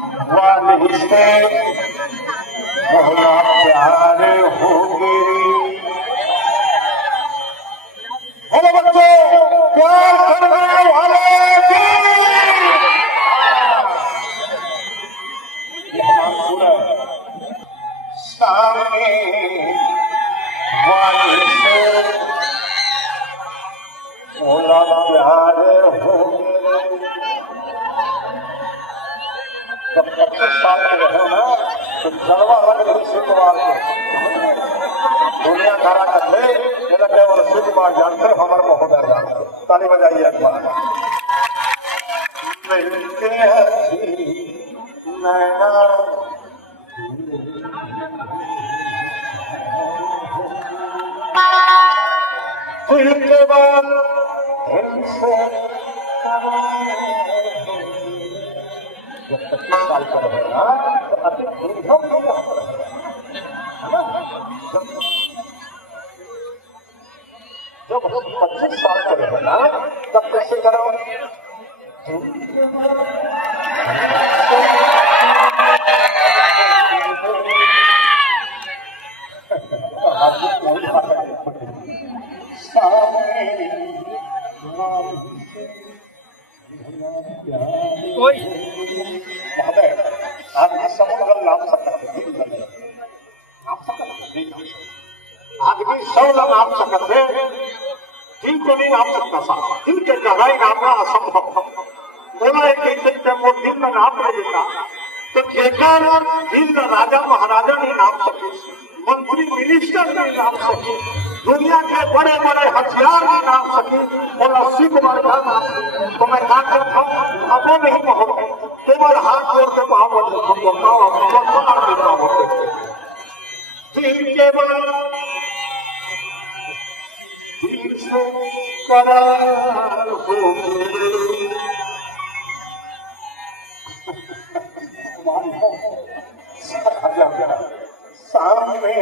वाली से मोहना प्यार हो गई। बोलो बच्चों, प्यार करने वाले की सामने वाली से मोहना प्यार हो गई। जब 25 साल के रहे ना तो जलवा लग रही शिव कुमार को दुनिया खाना करते केवल शिव कुमार जानते हमारे महोदय जानते। ताली बजाइए एक बार। मिलते हैं नैना दिल के बाद दिल से 25 साल का रहेगा तो अति धूमधाम है ना। जब 25 साल का रहेगा तब कैसे करो कोई महोदय आज समुद्र नाम सकते आदमी 100 नाम सकते दिल को नहीं नाम सकता सा। दिल के गहराई नामना असंभव। बोला एक दिन वो दिल में नाम नहीं देता तो जेकर दिल में राजा महाराजा नहीं नाम सके, मंत्री मिनिस्टर नहीं नाम सके, दुनिया के बड़े बड़े हथियार नहीं नाम सके, बोला शिव कुमार का नाम तो मैं कहा करता हूँ अब वो नहीं महोदय केवल हाथ जोड़ के वहां पर दिल केवल दिल से करार हो सामने